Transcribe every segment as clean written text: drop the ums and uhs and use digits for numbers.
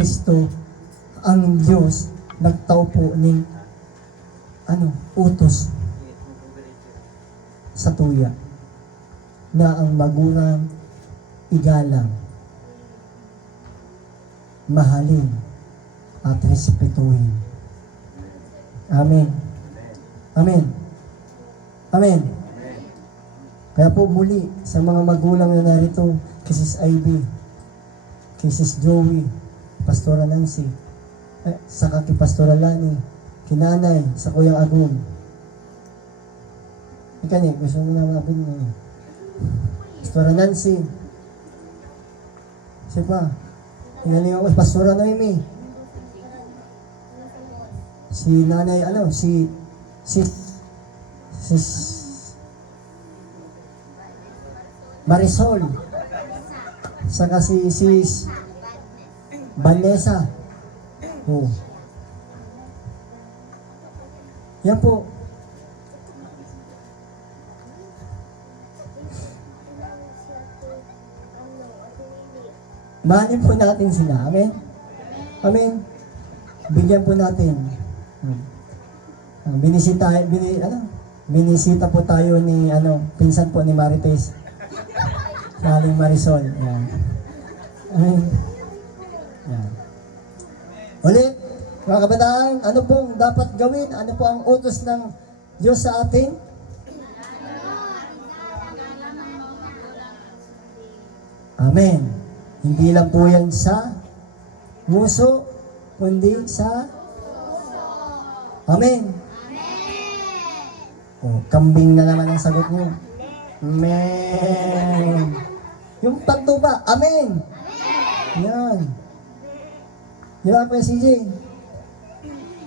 Kristo, ang Diyos, nagtao po ng utos sa tuya na ang magulang igalang, mahalin, at respetuhin. Amen. Amen. Amen. Kaya po muli, sa mga magulang na narito, kay Sis Ivy, kay Sis Joey, Pastora Nancy, saka kay Pastora Lani, kinanay, sa Kuyang Agum. Ika niya, gusto mo na mabin niya. Pastora Nancy, siya pa, kinanay ako, Pastora Noemi, si nanay, si Marisol, saka si Sis Vanessa. Oh. Yan po. Mahalin po natin sila. Amen? Amen? Bigyan po natin. Binisita po tayo ni, pinsan po ni Marites. Aling Marisol. Yan. Amen. Yan. Ulit, mga kabataan, ano pong dapat gawin? Ano po ang utos ng Diyos sa atin? Amen. Hindi lang po yan sa nguso, kundi sa Amen. Oh, kambing na naman ang sagot niyo. Amen. Yung pagtuba, Amen. Yan. Di ba, Kuya CJ?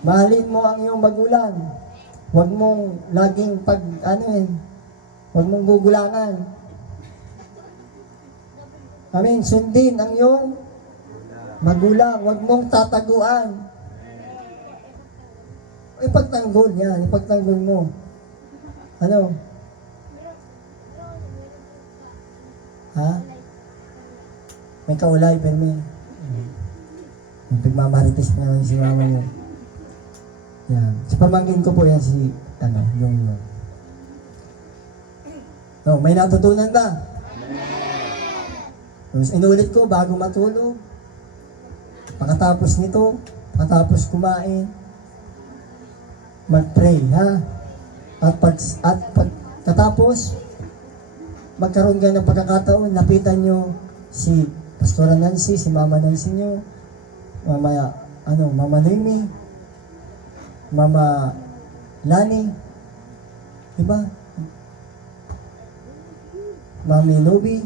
Mahalin mo ang iyong magulang. Huwag mong laging huwag mong gugulangan. Amen. Sundin ang iyong magulang. Huwag mong tataguan. Ipagtanggol yan. Ipagtanggol mo. Ha? May kaulay, pero may pagmamarites na lang si mama mo. Yan. Si pamangkin ko po yan yung No, may natutunan ba? Tapos inulit ko bago matulog. Pagkatapos nito, pagkatapos kumain, mag-pray, ha? At pagkatapos, magkaroon kayo ng pagkakataon, lapitan nyo si Pastora Nancy, si Mama Nancy nyo, Mama Noemi, Mama Lani, diba? Mami Nobi,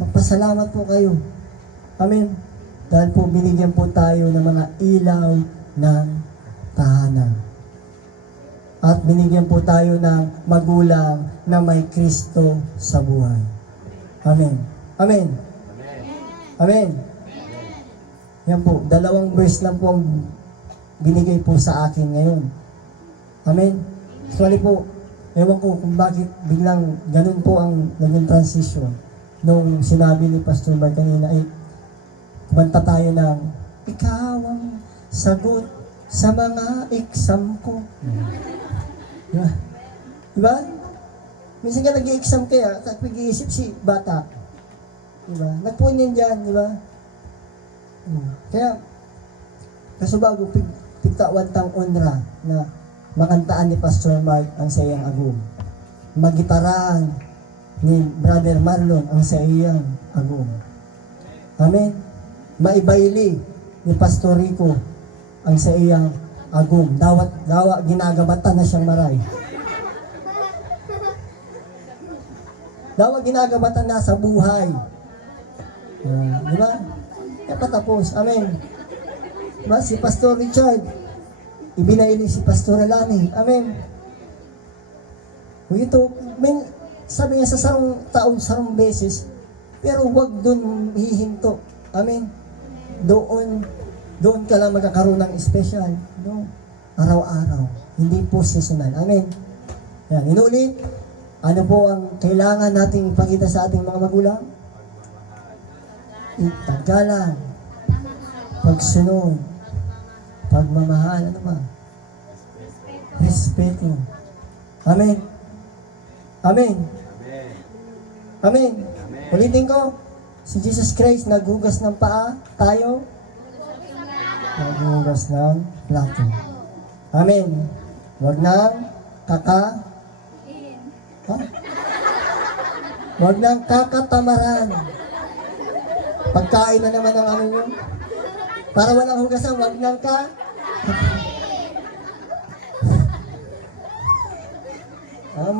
magpasalamat po kayo. Amen. Dahil po binigyan po tayo ng mga ilaw ng tahanan. At binigyan po tayo ng magulang na may Kristo sa buhay. Amen. Amen. Amen. Yan po, 2 verse lang po ang binigay po sa akin ngayon. Amen. Actually po, ewan ko kung bakit biglang ganun po ang naging transition. Nung sinabi ni Pastor Mark kanina, kumanta tayo ng, ikaw ang sagot sa mga exam ko. Diba? Diba? Minsan ka nag-i-exam kaya, nag-iisip si bata. Diba? Nagpunin dyan, diba? Kaya, kaso bago, pigtawantang onra na makantaan ni Pastor Mark ang sayang agum. Magitarahan ni Brother Marlon ang sayang agum. Amen? Maibayli ni Pastor Rico ang sayang agum. Dawa ginagabatan na siyang maray. Dawa ginagabatan na sa buhay. Di ba? Kaya patapos. Amen. Diba? Si Pastor Richard, ibinaili si Pastor Lani. Amen. Ito, sabi niya sa sarong beses, pero huwag doon hihinto. Amen. Doon ka lang magkakaroon ng special. No? Araw-araw. Hindi po seasonal. Amen. Yan. Inulit, ano po ang kailangan nating ipakita sa ating mga magulang? Itagalan, pagsunod, pagmamahal, ano ba? Respeto. Amen. Amen. Amen. Ulitin ko, si Jesus Christ naghugas ng paa, tayo naghugas ng plato. Amen. Huwag nang Huwag nang kakatamaran. Pagkain na naman ang ano nyo. Para walang hugasan, huwag nang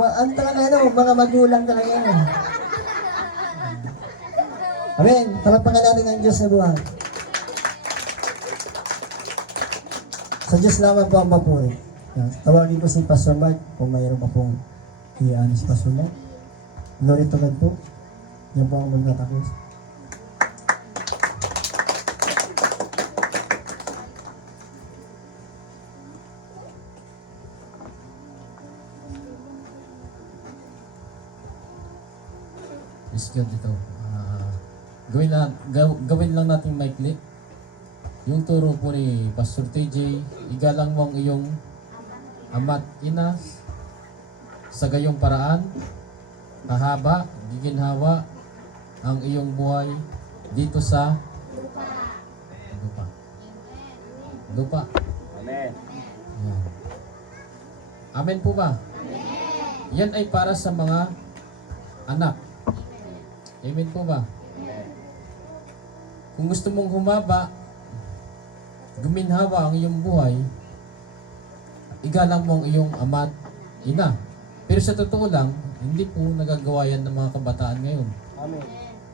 ang talaga mga magulang talaga yan. Amen. Palagpakan natin ang Diyos na buhay. Sa Diyos lamang po ang papuri. Tawagin ko si Pastor Mark kung mayroon pa pong iyaan si Pastor Mark. Glory to God po. Yan po ang magtatapos. Is God ito. Gawin lang natin maikli. Yung turo po ni Pastor TJ, igalang mo ang iyong ama't ina sa gayong paraan, hahaba, giginhawa ang iyong buhay dito sa lupa. Amen. Yan. Amen po ba? Amen. Yan ay para sa mga anak. Amen po ba? Kung gusto mong humaba, guminhawa ang iyong buhay, igalang mo ang iyong ama't ina. Pero sa totoo lang, hindi po nagagawa yan ng mga kabataan ngayon. Amen.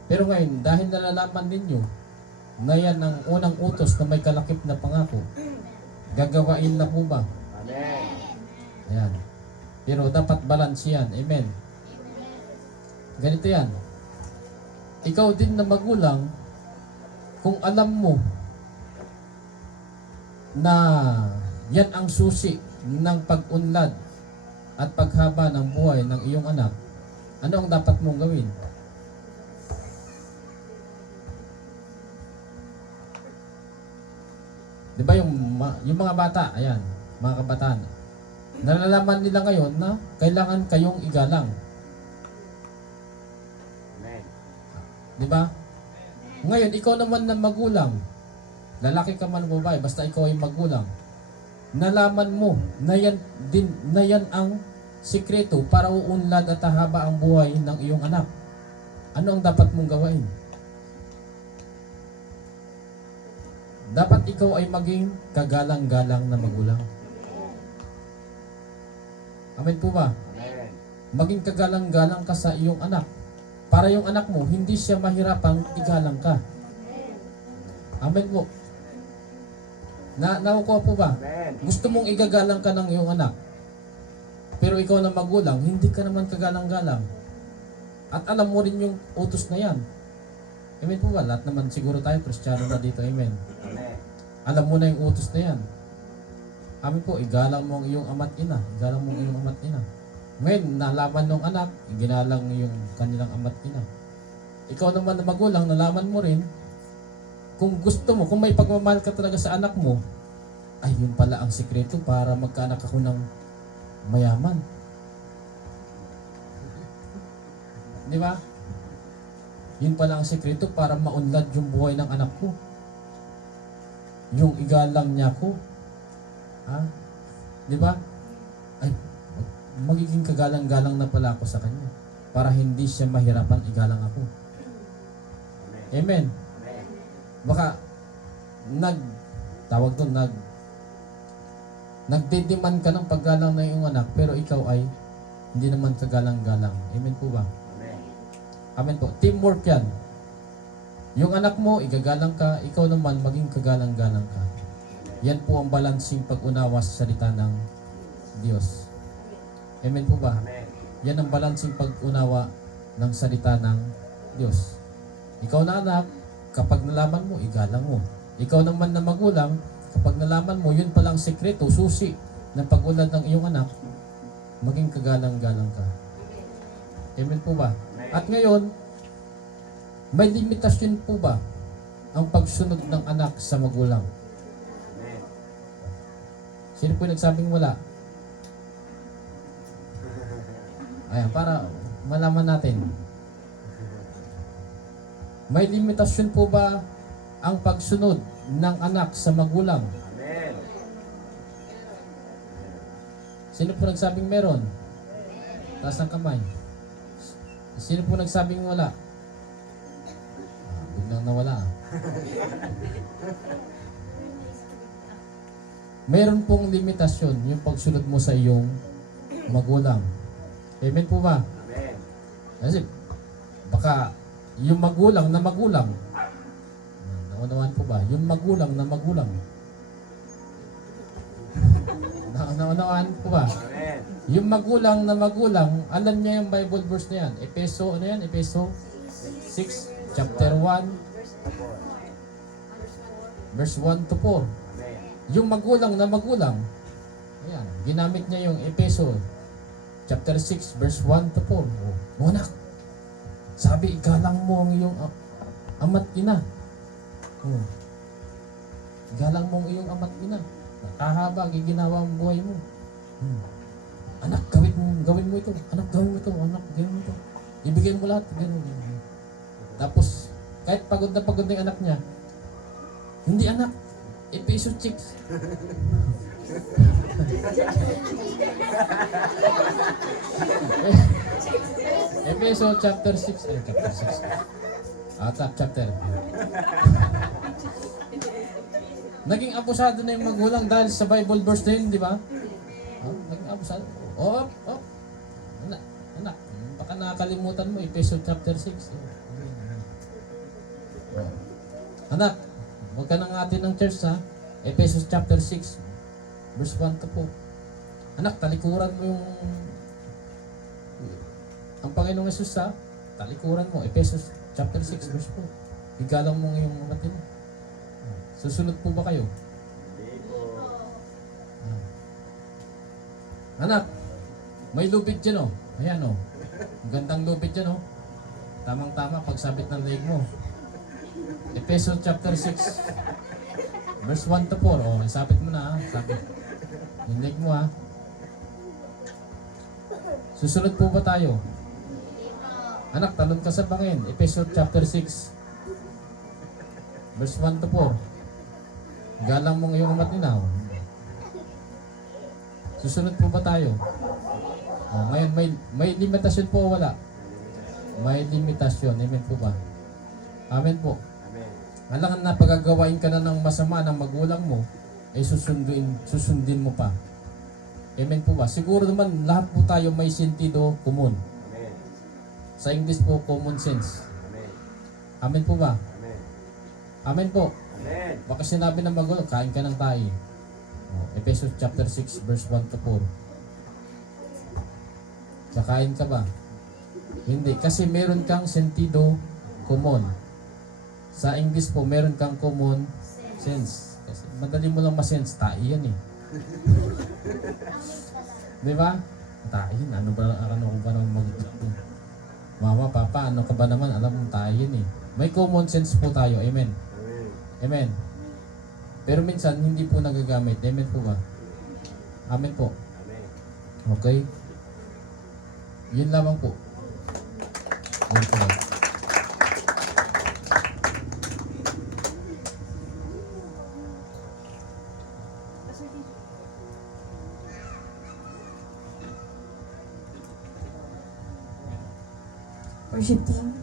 Pero ngayon, dahil nalalaman ninyo na yan ang unang utos na may kalakip na pangako, gagawain na po ba? Amen. Ayan. Pero dapat balance yan. Amen. Ganito yan. Ikaw din na magulang, kung alam mo na yan ang susi ng pag-unlad at paghaba ng buhay ng iyong anak, ano ang dapat mong gawin? Di ba yung mga bata, ayan, mga kabataan, nalalaman nila ngayon na kailangan kayong igalang. Amen. Di ba? Ngayon, ikaw naman na magulang, lalaki ka man o babae, basta ikaw ay magulang, nalaman mo na yan ang sikreto para uunlad at haba ang buhay ng iyong anak. Ano ang dapat mong gawain? Dapat ikaw ay maging kagalang-galang na magulang. Amen po ba? Amen. Maging kagalang-galang ka sa iyong anak. Para yung anak mo, hindi siya mahirapang igalang ka. Amen po. Nakukuha po ba? Amen. Gusto mong igagalang ka ng iyong anak. Pero ikaw na magulang, hindi ka naman kagalang-galang. At alam mo rin yung utos na yan. Amen po ba? Lahat naman siguro tayo, Kristiyano na dito. Amen. Amen. Alam mo na yung utos na yan. Amen po, igalang mo ang iyong ama't ina. Igalang mo ang iyong ama't ina. Ngayon, nalaman ng anak, ginalang yung kanilang ama't ina. Ikaw naman na magulang, nalaman mo rin, kung gusto mo, kung may pagmamahal ka talaga sa anak mo, ay yun pala ang sikreto para magkaanak ako ng mayaman. Di ba? Yun pala ang sikreto para maunlad yung buhay ng anak ko. Yung igalang niya ko. Ha? Di ba? Ay, magiging kagalang-galang na pala ako sa kanya para hindi siya mahirapan igalang ako. Amen. Baka nagdedemand ka ng paggalang na iyong anak pero ikaw ay hindi naman kagalang-galang. Amen po ba? Amen. Amen po. Teamwork yan. Yung anak mo, igagalang ka, ikaw naman maging kagalang-galang ka. Yan po ang balansing pag-unawa sa salita ng Diyos. Amen po ba? Amen. Yan ang balansing pag-unawa ng salita ng Diyos. Ikaw na anak, kapag nalaman mo, igalang mo. Ikaw naman na magulang, kapag nalaman mo, yun palang sekreto, susi ng pag-unlad ng iyong anak, maging kagalang-galang ka. Amen po ba? At ngayon, may limitasyon po ba ang pagsunod ng anak sa magulang? Sino po nagsabing wala? Ayan, para malaman natin. May limitasyon po ba ang pagsunod ng anak sa magulang? Amen. Sino po nagsabing meron? Taas ng kamay. Sino po nagsabing wala? Biglang nawala. Meron pong limitasyon yung pagsunod mo sa iyong magulang. Amen po ba? Amen. Kasi baka yung magulang na magulang. Naunawaan po ba? Yung magulang na magulang. Naunawaan po ba? Amen. Yung magulang na magulang, alam niya yung Bible verse na yan. Epeso, ano yan? Epeso 6, chapter 1, verse 1 to 4. Amen. Yung magulang na magulang, ayan, ginamit niya yung Epeso chapter 6, verse 1 to 4. Oh, anak, sabi, igalang mo ang iyong ama't ina. Oh. Igalang mo ang iyong ama't ina. Nakahaba, giginawa ang buhay mo. Anak, gawin mo ito. Anak, gawin mo ito. Anak, gawin mo ito. Ibigay mo lahat. Ganun. Tapos, kahit pagod na yung anak niya, hindi anak, Epeso 6. Epeso chapter 6. Chapter 6. Chapter. Naging abusado na yung magulang dahil sa Bible verse na yun, di ba? Naging abusado. Anak, baka nakakalimutan mo, Epeso chapter 6. Anak, huwag ka nang atin ng church ha. Epeso chapter 6, verse 1 to 4. Anak, talikuran mo yung ang Panginoong Jesus ha. Talikuran mo, Epeso chapter 6, verse 4. Igalang mo ngayong matin. Susunod po ba kayo? Anak, may lubid dyan oh. Ayan oh. Ang gandang lubid dyan oh. Tamang-tama pagsabit ng leg mo. Epeso chapter 6, verse 1 to 4. Oh, sabit mo na ha. Sabit. Yung leg mo ha. Susunod po ba tayo? Anak, talon ka sa bangin. Epeso chapter 6, verse 1 to 4. Galang mo ngayong amat ninaw. Susunod po ba tayo? Oh, ngayon, may limitasyon po o wala? May limitasyon. Amen po ba? Amen po. Amen. Alangan na pagagawain ka na ng masama ng magulang mo, ay susundin mo pa. Amen po ba? Siguro naman lahat po tayo may sentido common. Amen. Sa English po, common sense. Amen. Amen po ba? Amen. Amen po. Amen. Baka sinabi ng magulang, kain ka ng tayo. Ephesians chapter 6, verse 1 to 4. Kakain ka ba? Hindi. Kasi meron kang sentido common. Sa English po, meron kang common sense. Kasi madali mo lang masense. Tayo yan eh. Di ba? Tayo. Ano ba naman Mama, Papa, ano ka ba naman? Alam mo, tayo yan eh. May common sense po tayo. Amen. Amen. Amen. Pero minsan, hindi po nagagamit. Amen po ba? Amen po. Amen. Okay? Yun lamang po. Yun po lang. Worship team.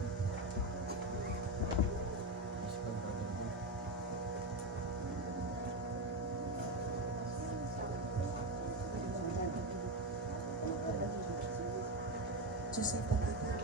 Joseph Pagkita.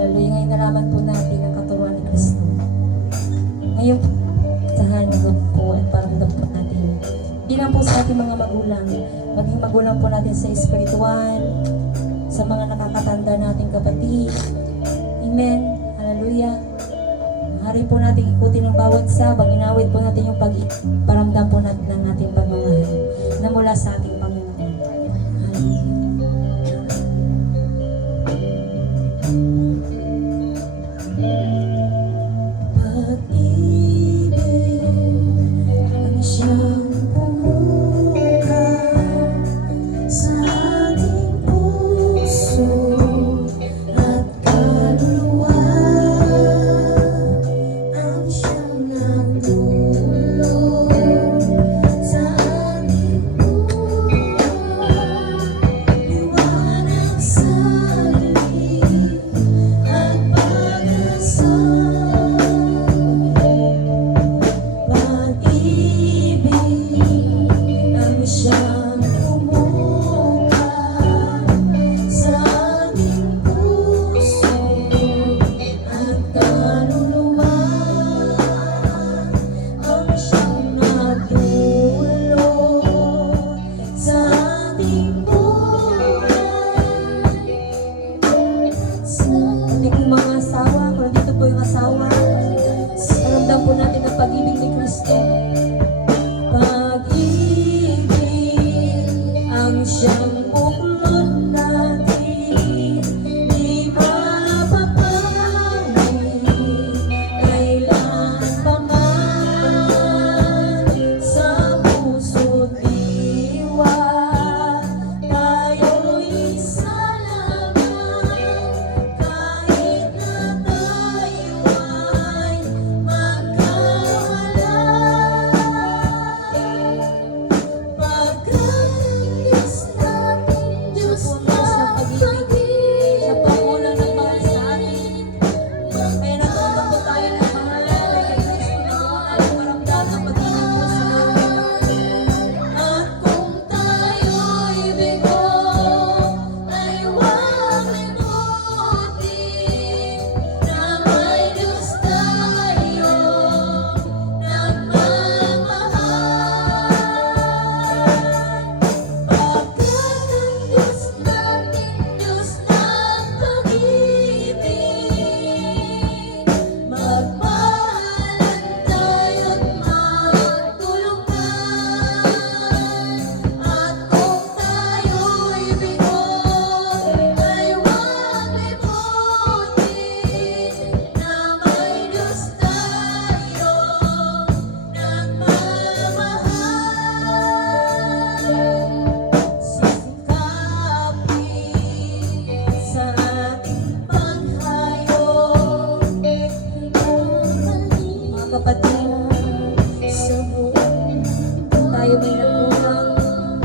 Hallelujah. Ngayon nalaman po natin ang katuruan ni Kristo. Ngayon po, tahanap po at paramdam po natin. Hindi lang po sa ating mga magulang, maging magulang po natin sa espiritual, sa mga nakakatanda nating kapatid. Amen. Hallelujah. Hari po natin ikutin ang bawat sabang, inawit po natin yung paramdam po natin ng ating pagmamahal na mula sa ating Panginoon. Hallelujah. Pag-ibig ang siyang bumuka sa ating puso at kaluluwa, ang siyang nagdulot sa ating buhay, liwanag sa liig at pag-asa. Pag-ibig ang siyang bumuka sa ating puso at kaluluwa, ang siyang nagdulot sa ating buhay. Hindi po mga asawa, kung nandito po yung asawa, paramdam po natin ang pag-ibig ni Kristo. Pag-ibig ang siyang buklod natin, di mapapanig kailan pa man sa puso't diwa. Tayo'y isa lamang kahit na tayo ay magkahiwalay. Pagkatapos natin Diyos na pag-ibig, siya pangulang ng mahal sa atin. Kaya natulog po tayo ng mahalala kay Kristo na ating maramdam ang pag-ibig po sa atin. At kung tayo'y bigo, ay huwag limutin na may Diyos tayo nagmamahal. Pagkatapos natin Diyos ng pag-ibig, magmahalan tayo't magtulungan. At kung tayo'y bigo, ay huwag limutin na may Diyos tayo nagmamahal. Sisikapin sa ating paghayo, mga kapatid, sa buong tayo may nagkulang.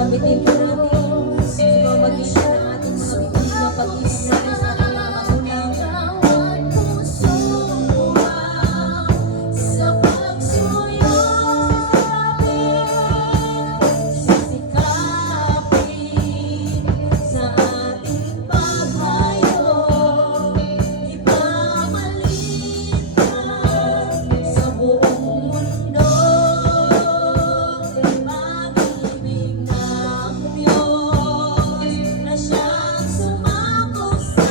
Sabitin po natin sa mga mag-isya ng ating mga bibig na pag-ibig natin sa ating mga magulang. Bawat puso sa pagsuyo sisikapin sa ating paghayo, ipamalitan sa buong mundo pag-ibig ng Diyos na siyang sumako sa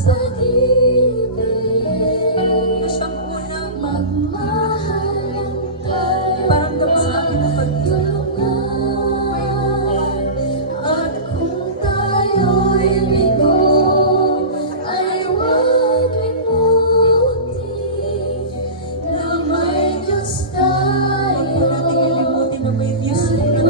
sa Na siyang unang magmahal lang tayo. paramdam sa akin ng pag-ibig. At kung tayo'y bigo, ay huwag limutin na may Diyos tayo. Huwag nating ilimutin na may Diyos na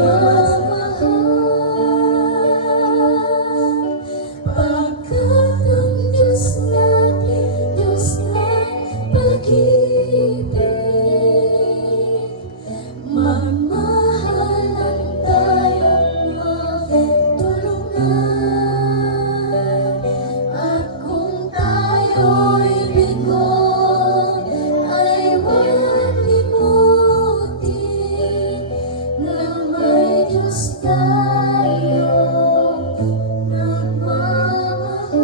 Pagkat ang Diyos natin, Diyos ng pag-ibig, magmahalan tayo't magtulungan. At kung tayo'y bigo, ay huwag limutin na may Diyos tayo nagmamahal.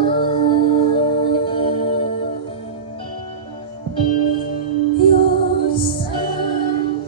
Diyos ang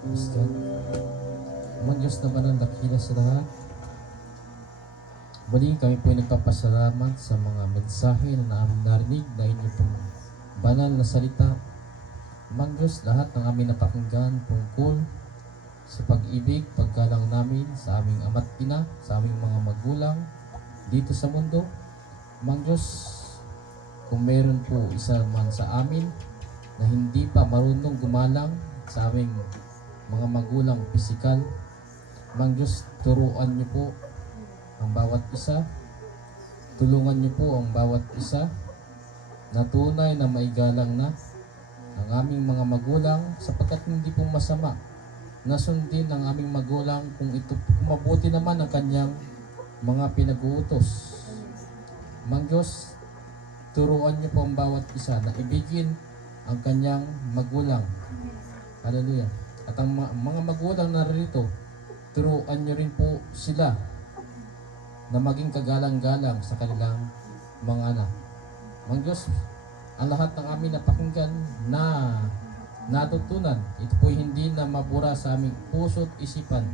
Praise God. Amang Diyos na banal dakila sa lahat. Muli kami po ay nagpapasalamat sa mga mensahe na namin narinig na inyong pong banal na salita. Amang Diyos, lahat ng aming napakinggan tungkol sa pag-ibig, paggalang namin sa aming ama't ina, sa aming mga magulang dito sa mundo. Amang Diyos, kung meron po isa man sa amin na hindi pa marunong gumalang sa aming mga magulang pisikal, Amang Diyos, turuan niyo po ang bawat isa, tulungan niyo po ang bawat isa na tunay na maigalang na ang aming mga magulang, sapagkat hindi po masama na sundin ang aming magulang kung mabuti naman ang kanyang mga pinag-uutos. Amang Diyos, turuan niyo po ang bawat isa na ibigin ang kanyang magulang. Hallelujah. At ang mga magulang na rito, turuan niyo rin po sila na maging kagalang-galang sa kanilang mga anak. Amang Diyos, ang lahat ng aming napakinggan na natutunan, ito po'y hindi na mabura sa aming puso at isipan.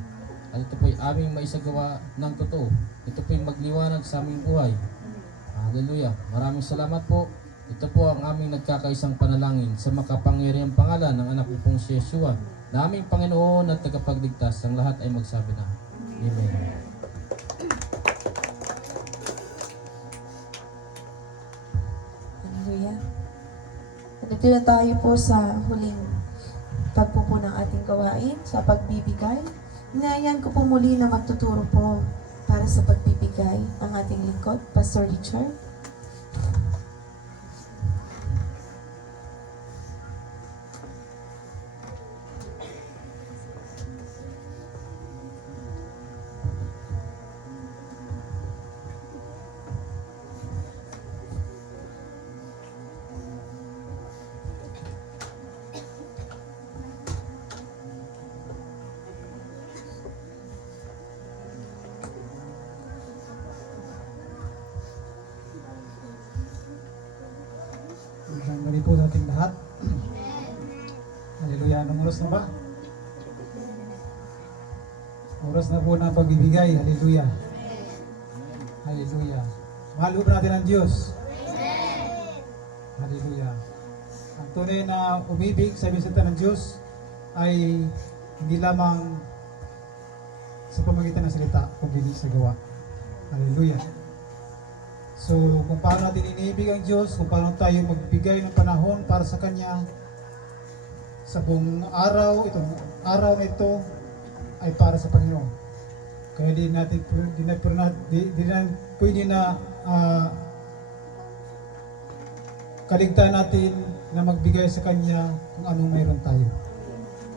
At ito po'y aming maisagawa ng totoo. Ito po'y magliwanag sa aming buhay. Hallelujah. Maraming salamat po. Ito po ang aming nagkakaisang panalangin sa makapangyarihang pangalan ng anak ko pong si Yeshua, na aming Panginoon at tagapagligtas. Ang lahat ay magsabi na, Amen. Hallelujah. Nandito na tayo po sa huling pagpupo ng ating gawain sa pagbibigay. Inayan ko po muli na magtuturo po para sa pagbibigay ang ating lingkod, Pastor Richard. Magandang gabi po sa ating lahat. Hallelujah. Anong oras na ba? Oras na po ng pagbibigay. Hallelujah. Hallelujah. Mahal po natin ang Diyos. Hallelujah. Ang tunay na umibig sa bisita ng Diyos ay hindi lamang sa pamagitan ng salita, kundi sa gawa. Hallelujah. So, kung paano natin iniibig ang Diyos, kung paano tayo magbigay ng panahon para sa Kanya, sa buong araw, itong araw na ito ay para sa Panginoon. Kaya di na pwede na kaligtahan natin na magbigay sa Kanya kung anong mayroon tayo.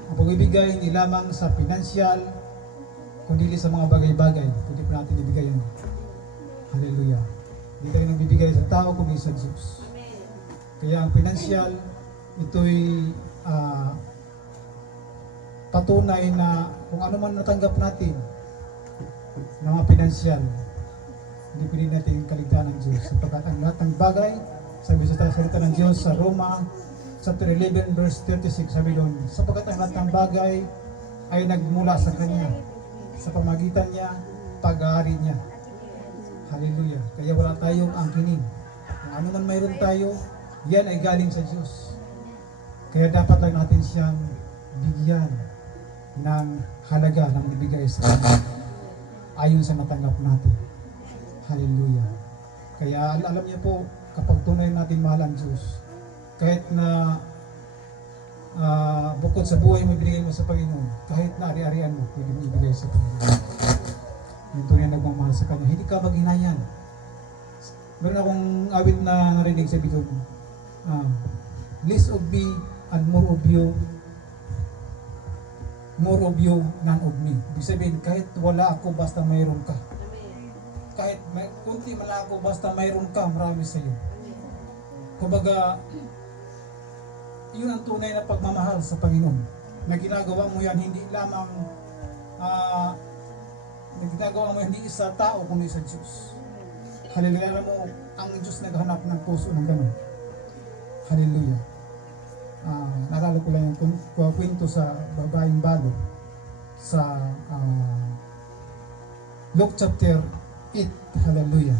Ang pagbibigay hindi lamang sa financial, kundi sa mga bagay-bagay. Pwede pa natin ibigay yan. Hallelujah. Hindi tayo nagbibigay sa tao, kundi sa Diyos. Kaya ang financial, ito'y patunay na kung ano man natanggap natin, mga financial, hindi pwede natin kaligtahan ng Diyos. Sapagkat ang lahat ng bagay, sabi sa salita ng Diyos sa Roma, chapter 11, verse 36, sabi doon, sapagkat ang lahat ng bagay ay nagmula sa Kanya, sa pamagitan niya, pag-aari niya. Hallelujah. Kaya wala tayong angkinin. Kung ano man mayroon tayo, yan ay galing sa Diyos. Kaya dapat lang natin siyang bigyan ng halaga na magbigay sa Kanya ayon sa natanggap natin. Hallelujah. Kaya alam niyo po, kapag tunay natin mahal ang Diyos, kahit na bukod sa buhay mo ibigay mo sa Panginoon, kahit na ari-arian mo, pwede mo ibigay sa Panginoon. Yung tunay na nagmamahal sa Kanya, hindi ka maghinayan. Meron akong awit na narinig sa bito, less of me and more of you, none of me. Ibig sabihin, kahit wala ako, basta mayroon ka. Kahit kunti man ako, basta mayroon ka, marami sa iyo. Kumbaga, yun ang tunay na pagmamahal sa Panginoon. Na ginagawa mo yan, hindi lamang na ginagawa mo hindi sa tao, kundi sa Diyos. Hallelujah. Alam mo, ang Diyos naghanap ng puso ng gano'n. Hallelujah. Naalala ko lang yung kwento sa babaeng balo sa Luke chapter 8. Hallelujah.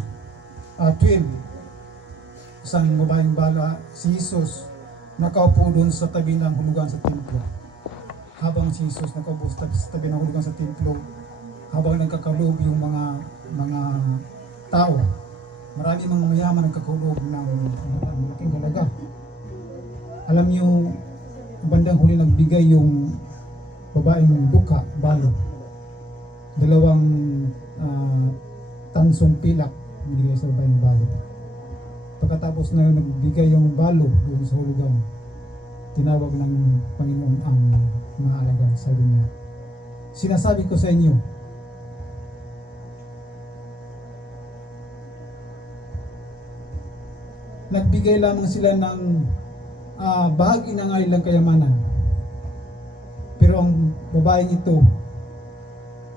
12. Isang babaeng balo, si Jesus nakaupo doon sa tabi ng hulugan sa templo. Habang si Jesus nakaupo sa tabi ng hulugan sa templo, habang nagkakalob yung mga tao, marami mga mayaman nagkakalob ng malaking halaga. Alam niyo, bandang huli nagbigay yung babaeng buka, balo. 2 tansong pilak binigay sa babaeng balo. Pagkatapos na nagbigay yung balo doon sa hulugan, tinawag ng Panginoon ang mga alagad. Sabi niya, sinasabi ko sa inyo, nagbigay lamang sila ng bahagi ng kanilang kayamanan. Pero ang babaeng ito,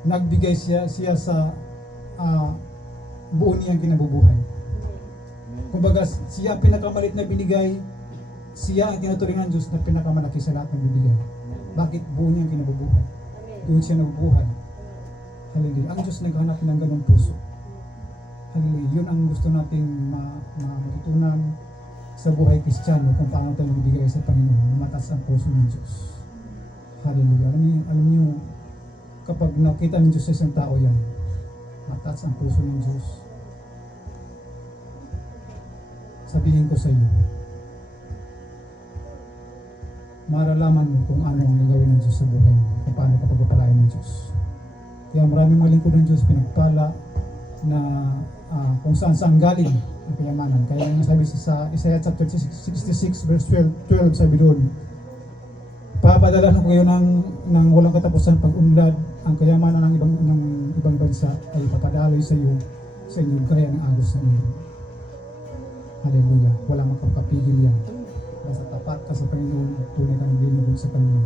nagbigay siya sa buo niyang kinabubuhay. Kumbaga, siya ang pinakamalit na binigay, siya ang tinuturing ng Diyos na pinakamalaki sa lahat ng binigay. Bakit buo niyang kinabubuhay? Doon siya nabubuhay. Hallelujah. Ang Diyos naghanap ng ganong puso. Hallelujah. Yun ang gusto nating matutunan sa buhay Kristiyano kung paano tayo magbigay sa Panginoon. Mataas ang puso ng Diyos. Hallelujah. Alam niyo, kapag nakita ng Diyos sa isang tao yan, mataas ang puso ng Diyos. Sabihin ko sa iyo, maralaman mo kung ano ang gagawin ng Diyos sa buhay mo, kung paano ka pagpapalain ng Diyos. Kaya maraming mga lingkod ng Diyos pinagpala na kung saan galing ang kayamanan. Kaya yung sabi sa Isaiah chapter 66 verse 12 sabi doon, papadala ko kayo ng walang katapusan pag-unlad, ang kayamanan ng ibang bansa ay papadaloy sa iyo sa inyong kaya ng agos sa inyo. Hallelujah. Walang makapapigil yan. Basta tapat ka sa Panginoon, tunay ka naglilingkod sa Kanya.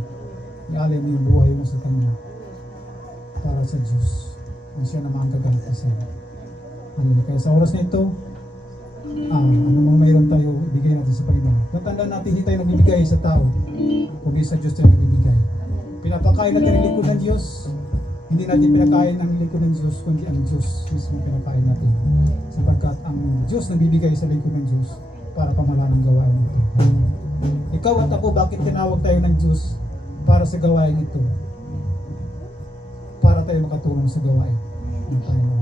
Ialay mo yung buhay mo sa Kanya para sa Diyos. Ang siya naman ang gagantasan. Hallelujah. Kaya sa oras na ito, anumang mayroon tayo, ibigay natin sa Panginoon. Tatandaan natin, hindi tayo nagbibigay sa tao, kundi sa Diyos tayo nagbibigay. Pinapakain natin ang lingkod ng Diyos. Hindi natin pinakain ang lingkod ng Diyos, kundi ang Diyos mismo pinakain natin. Sapagkat ang Diyos nagbibigay sa lingkod ng Diyos para pamalaan ang gawain ito. Ikaw at ako, bakit tinawag tayo ng Diyos para sa gawain ito? Para tayo makatulong sa gawain ng Panginoon.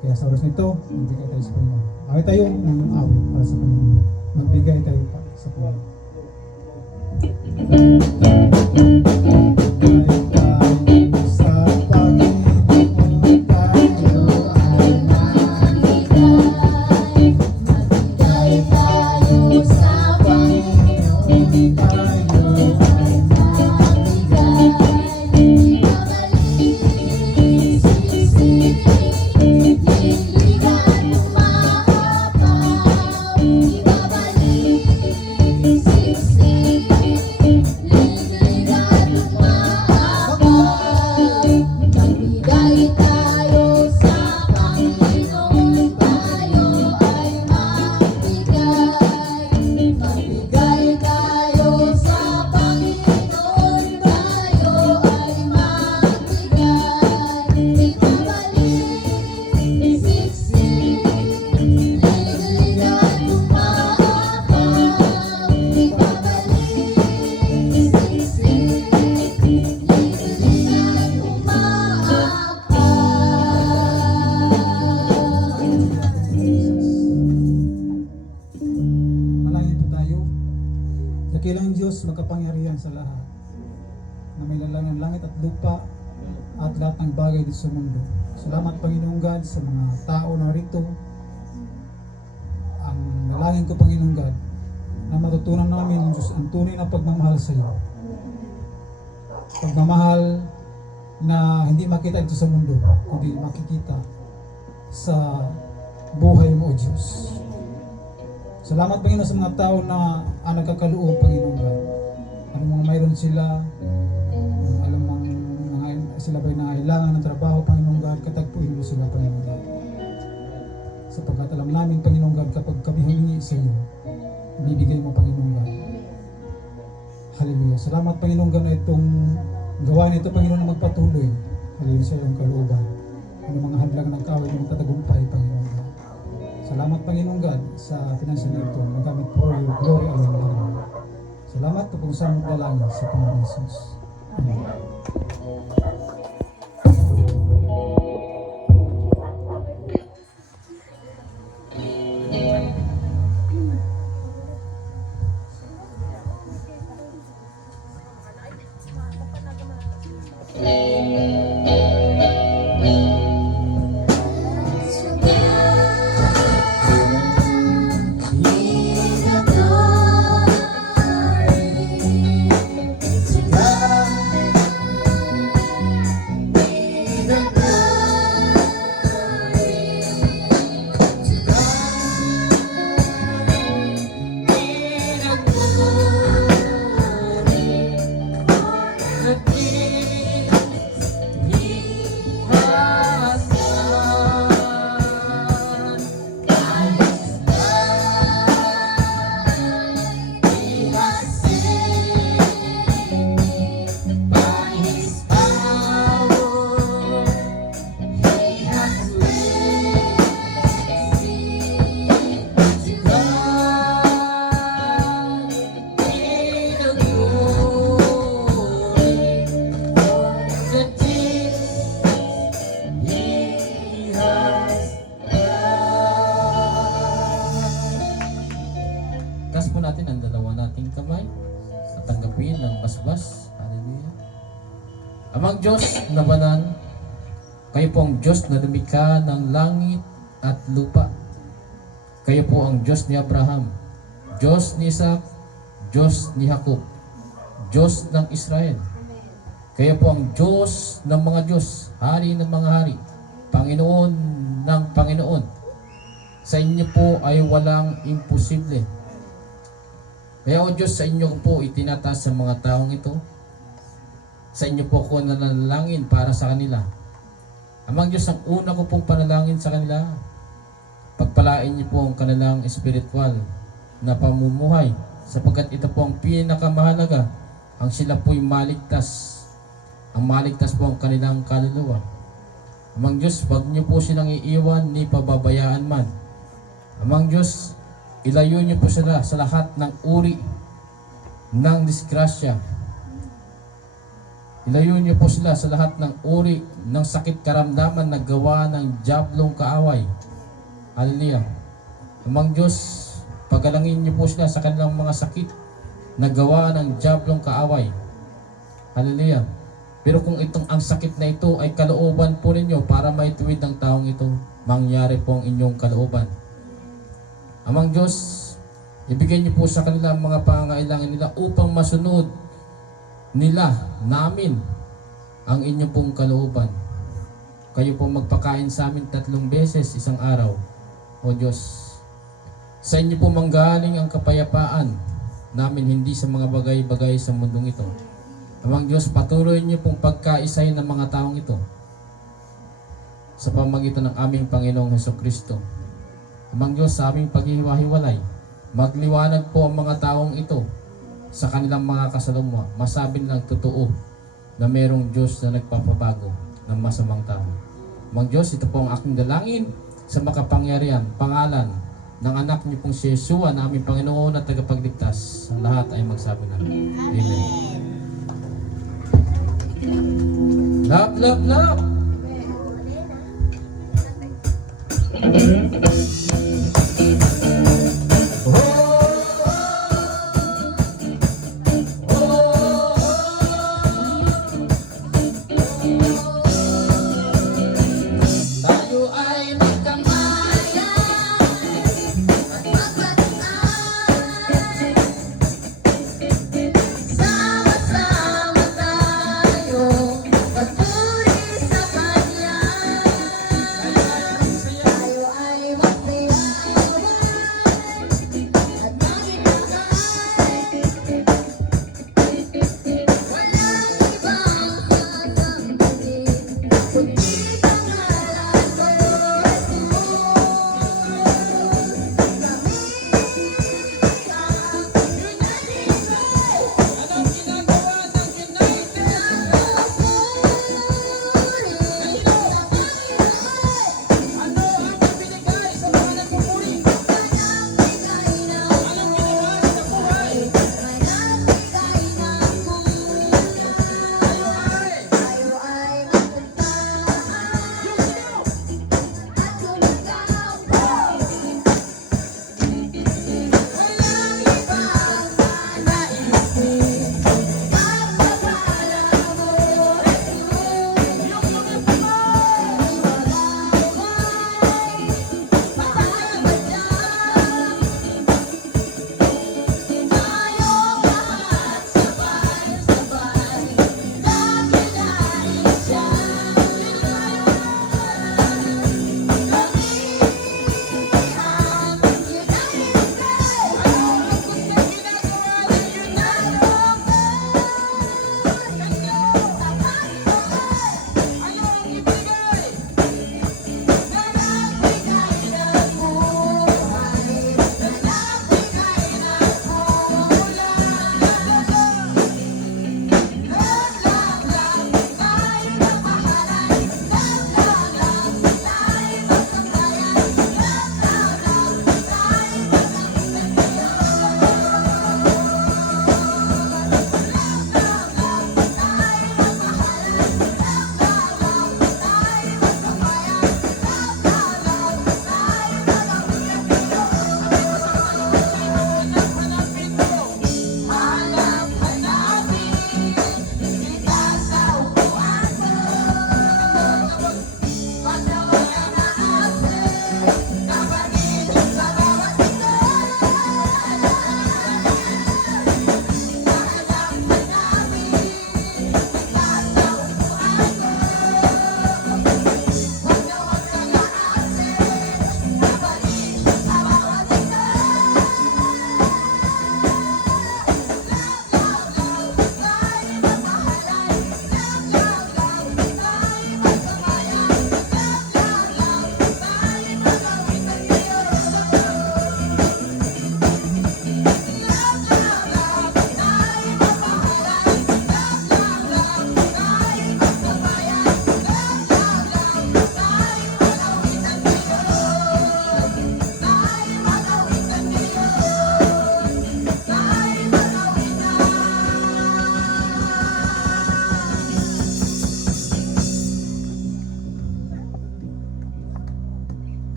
Kaya sa oras nito, magbigay tayo sa Panginoon. Awit tayo ng awit para sa Panginoon. Magbigay tayo pa sa Panginoon. Sa Panginoon tayo ay dakilang Diyos, makapangyarihan sa lahat, na may lalang ng langit at lupa at lahat ng bagay dito sa mundo. Salamat Panginoong God sa mga tao na rito. Ang nalangin ko Panginoong God, na matutunan namin Diyos ang tunay na pagmamahal sa iyo. Pagmamahal na hindi makita ito sa mundo, kundi makikita sa buhay mo, O Diyos. Salamat Panginoon sa mga tao na nagkakaloob, Panginoon God. Alam mga mayroon sila, alam mga sila ba'y nangailangan ng trabaho, Panginoon God, katagpuin mo sila, Panginoon God. Sapagkat alam namin, Panginoon God, kapag kami humingi sa iyo, ibibigay mo, Panginoon God. Hallelujah. Salamat, Panginoon God, na itong gawain ito, Panginoon, na magpatuloy. Hallelujah sa iyong kalooban. Ano mga hadlang ng kaway ng tatagumpay, Panginoon God. Salamat, Panginoon God, sa pinansin na ito. Magamit for your glory alone. Salamat po kung saan magdalangin sa Panginoon Jesus. Amen. Taas po natin ang dalawa nating kamay at tanggapin ng basbas. Hallelujah. Amang Diyos na banal, kayo po ang Diyos na lumikha ng langit at lupa. Kayo po ang Diyos ni Abraham, Diyos ni Isaac, Diyos ni Jacob, Diyos ng Israel. Kayo po ang Diyos ng mga Diyos, Hari ng mga hari, Panginoon ng Panginoon. Sa inyo po ay walang imposible. Kaya o Diyos, sa inyo po itinataas sa mga taong ito. Sa inyo po ako nanalangin para sa kanila. Amang Diyos, ang una ko pong panalangin sa kanila, pagpalain niyo po ang kanilang espiritual na pamumuhay, sapagkat ito po ang pinakamahalaga, ang sila po'y maligtas. Ang maligtas po ang kanilang kaluluwa. Amang Diyos, wag niyo po silang iiwan ni pababayaan man. Amang Diyos, ilayo niyo po sila sa lahat ng uri ng disgrasya. Ilayo niyo po sila sa lahat ng uri ng sakit karamdaman na gawa ng diablong kaaway. Hallelujah. Amang Diyos, pagalangin niyo po sila sa kanilang mga sakit na gawa ng diablong kaaway. Hallelujah. Pero kung ang sakit na ito ay kalooban po ninyo para maituwid ng taong ito, mangyari po ang inyong kalooban. Amang Diyos, ibigay niyo po sa kanila ang mga pangangailangan nila upang masunod nila namin ang inyong pong kalooban. Kayo po magpakain sa amin 3 beses isang araw, O Diyos. Sa inyo po manggaling ang kapayapaan namin, hindi sa mga bagay-bagay sa mundong ito. Amang Diyos, patuloy niyo pong pagkaisay ng mga taong ito sa pamamagitan ng aming Panginoong Hesukristo. Amang Diyos, sa aming paghihiwa-hiwalay, magliwanag po ang mga taong ito sa kanilang mga kasalumwa. Masabi nilang totoo na mayroong Diyos na nagpapabago ng masamang tao. Amang Diyos, ito po ang aking dalangin sa makapangyarihan, pangalan ng anak niyo pong si Yeshua na aming Panginoon at tagapagligtas. Ang lahat ay magsabi namin. Amen. Love, love, love!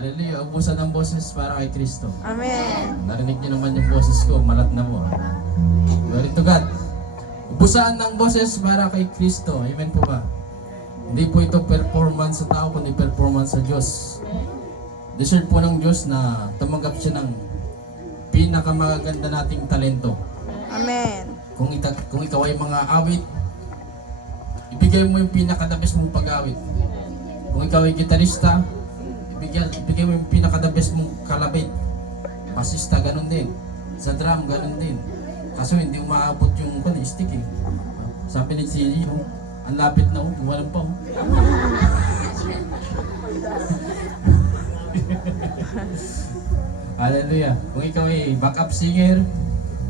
Hallelujah. Ubusan ng boses para kay Kristo. Amen. Narinig niyo naman yung boses ko, malat na mo. Glory to God. Ubusan ng boses para kay Kristo. Amen po ba? Hindi po ito performance sa tao, kundi performance sa Diyos. Deserve po ng Diyos na tumanggap siya ng pinakamaganda nating talento. Amen. Kung ikaw ay mga awit, ibigay mo yung pinaka-the-best mong pag-awit. Kung ikaw ay gitarista, ibigay mo yung pinaka-the-best mong kalabit. Basista, ganun din. Sa drum, ganun din. Kaso hindi umaabot yung stick eh. Sabi ni Siri, ang lapit na walang pa. Hallelujah. Kung ikaw ay backup singer,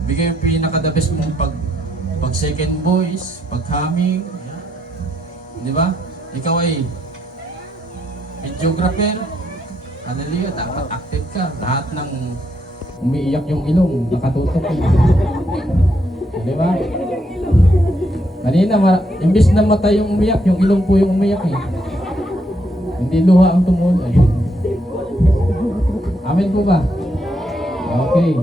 bigay yung pinaka-the best mong pag second voice, pag humming. Di ba? Ikaw ay videographer. Hallelujah. Dapat active ka. Lahat ng umiiyak yung ilong, nakatutok eh. Di ba? Kanina, imbis na mata yung umiyak, yung ilong po yung umiyak eh. Hindi luha ang tumulo eh. Amen po ba? Okay.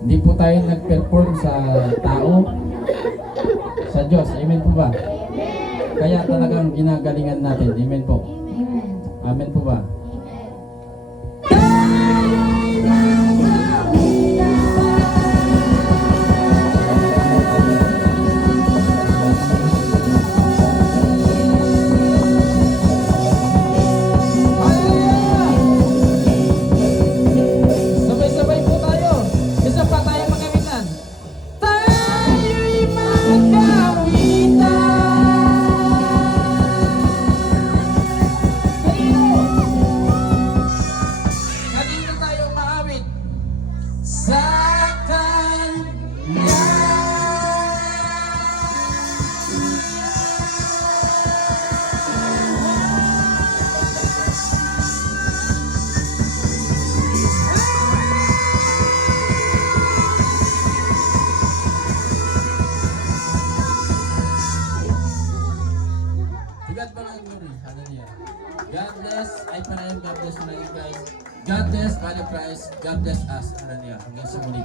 Hindi po tayo nag-perform sa tao, sa Diyos. Amen po ba? Kaya talagang ginagalingan natin. Amen po. Amen po ba? Sabay-sabay po tayo. Isa pa tayo magawitan. Tayo'y magawitan. Kanino tayo maawit? Sa Kanya. To God be the glory. Hallelujah. God bless. Ay panayin. God bless panayin guys. God bless. Body Christ. God bless us. Hallelujah. Hanggang sa muli.